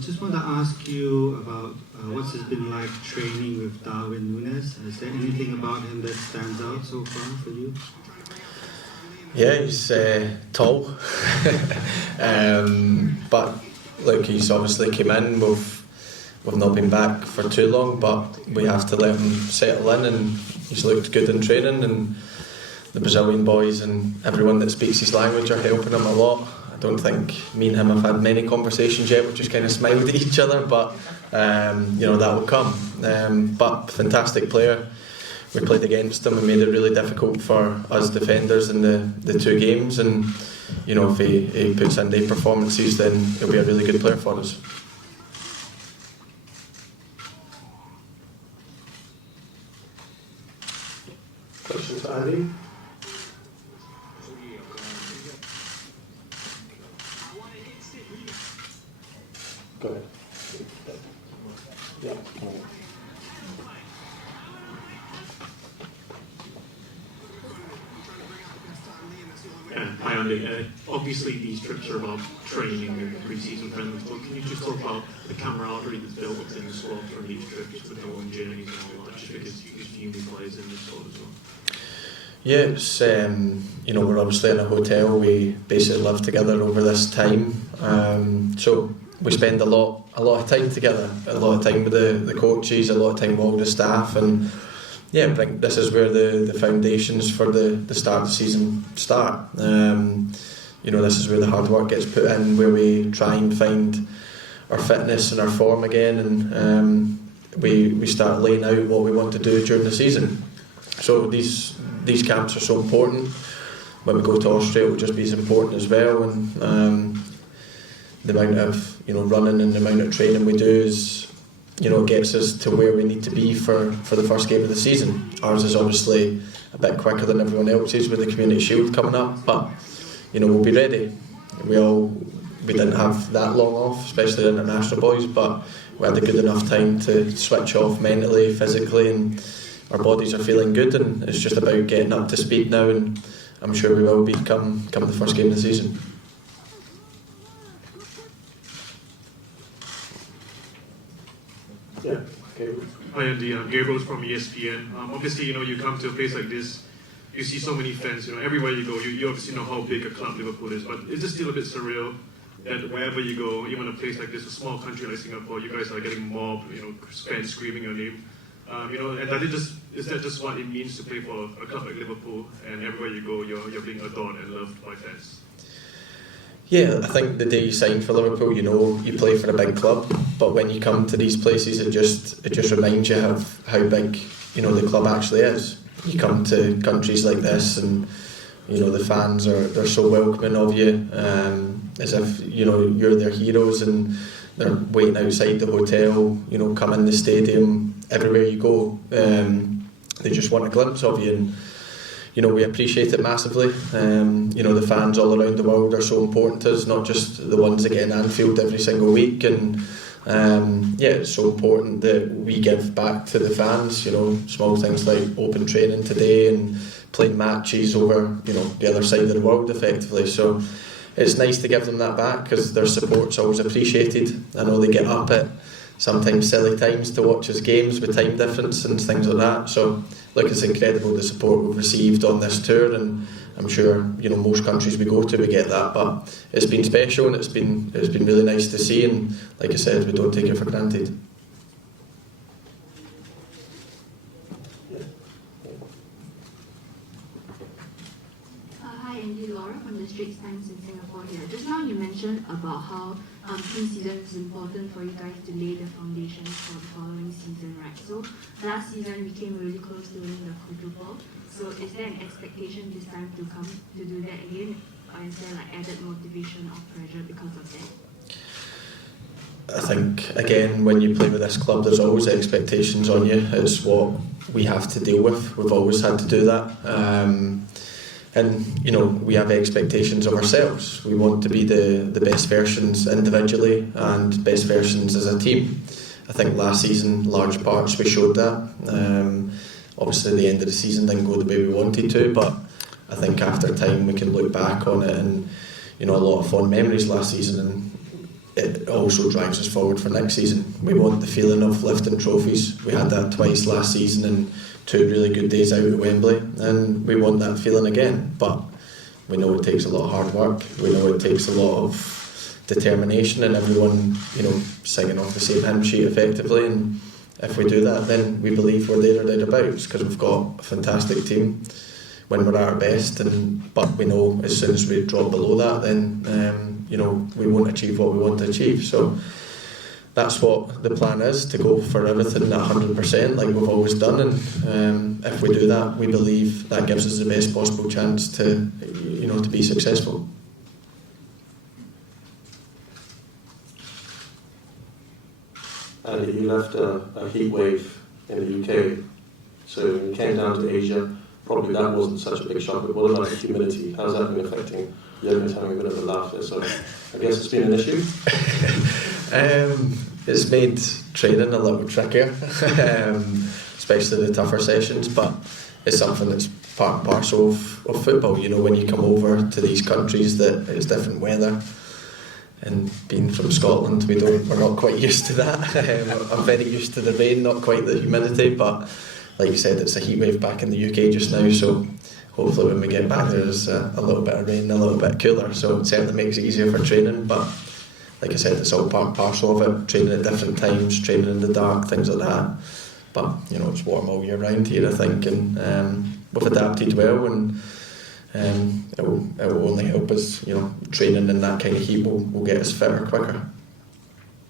Just want to ask you about what's it been like training with Darwin Nunez. Is there anything about him that stands out so far for you? Yeah, he's tall, but look, he's obviously came in. We've not been back for too long, but we have to let him settle in, and he's looked good in training, and the Brazilian boys and everyone that speaks his language are helping him a lot. I don't think me and him have had many conversations yet. We've just kind of smiled at each other, but that will come. But fantastic player. We played against him and made it really difficult for us defenders in the two games, and if he puts in day performances, then he'll be a really good player for us. Questions for Andy? Go ahead. Yeah. Hi Andy, obviously these trips are about training and pre-season friendlies, but can you just talk about the camaraderie that's built within the squad from these trips with the long journeys and all that, just because there's few new players in the squad as well? Yeah, it's, we're obviously in a hotel. We basically live together over this time, so we spend a lot of time together, a lot of time with the coaches, a lot of time with all the staff, and yeah, I think this is where the foundations for the start of the season start. This is where the hard work gets put in, where we try and find our fitness and our form again, and we start laying out what we want to do during the season. So these camps are so important. When we go to Austria, it will just be as important as well. And the amount of running and the amount of training we do is gets us to where we need to be for the first game of the season. Ours is obviously a bit quicker than everyone else's with the Community Shield coming up, but we'll be ready. We didn't have that long off, especially the international boys, but we had a good enough time to switch off mentally, physically, and our bodies are feeling good, and it's just about getting up to speed now, and I'm sure we will be come the first game of the season. Yeah. Okay. Hi Andy, I'm Gabriel from ESPN. Obviously, you come to a place like this, you see so many fans. Everywhere you go, you obviously know how big a club Liverpool is. But is it still a bit surreal that wherever you go, even a place like this, a small country like Singapore, you guys are getting mobbed, fans screaming your name, and is that just what it means to play for a club like Liverpool? And everywhere you go, you're being adored and loved by fans. Yeah, I think the day you sign for Liverpool, you play for a big club, but when you come to these places, it just reminds you of how big the club actually is. You come to countries like this, and the fans they're so welcoming of you, as if you're their heroes, and they're waiting outside the hotel. Come in the stadium, everywhere you go, they just want a glimpse of you, and we appreciate it massively. The fans all around the world are so important to us, not just the ones that get in Anfield every single week, and it's so important that we give back to the fans. Small things like open training today and playing matches over the other side of the world effectively. So it's nice to give them that back, because their support's always appreciated. I know they get up at sometimes silly times to watch us games with time difference and things like that. So look, it's incredible the support we've received on this tour, and I'm sure most countries we go to we get that, but it's been special, and it's been really nice to see, and like I said, we don't take it for granted. Hi Andy, Laura from the Straits Times in Singapore here. Just now you mentioned about how pre-season is important for you guys to lay the foundations for the following season, right? So last season we came really close to winning the quadruple. So is there an expectation this time to come to do that again? Or is there added motivation or pressure because of that? I think, again, when you play with this club, there's always expectations on you. It's what we have to deal with. We've always had to do that. And we have expectations of ourselves. We want to be the best versions individually and best versions as a team. I think last season, large parts, we showed that. Obviously the end of the season didn't go the way we wanted to, but I think after time we can look back on it, and a lot of fond memories last season, and it also drives us forward for next season. We want the feeling of lifting trophies. We had that twice last season and 2 really good days out at Wembley, and we want that feeling again. But we know it takes a lot of hard work. We know it takes a lot of determination and everyone, singing off the same hymn sheet effectively. And if we do that, then we believe we're there or thereabouts, because we've got a fantastic team when we're at our best. But we know as soon as we drop below that, then we won't achieve what we want to achieve. So that's what the plan is, to go for everything at 100% like we've always done. And if we do that, we believe that gives us the best possible chance to be successful. Andy, you left a heat wave in the UK, so when you came down to Asia, probably that wasn't such a big shock. But what about the humidity? How's that been affecting? Jürgen's having a bit of a laugh there, so I guess it's been an issue. It's made training a little trickier, especially the tougher sessions, but it's something that's part and parcel of football. When you come over to these countries that it's different weather, and being from Scotland, we're not quite used to that. I'm very used to the rain, not quite the humidity, but like you said, it's a heat wave back in the UK just now, so hopefully when we get back there's a little bit of rain, a little bit cooler, so it certainly makes it easier for training. But like I said, it's all part and parcel of it, training at different times, training in the dark, things like that. But it's warm all year round here, I think, and we've adapted well, and it will only help us. Training in that kind of heat will get us fitter quicker.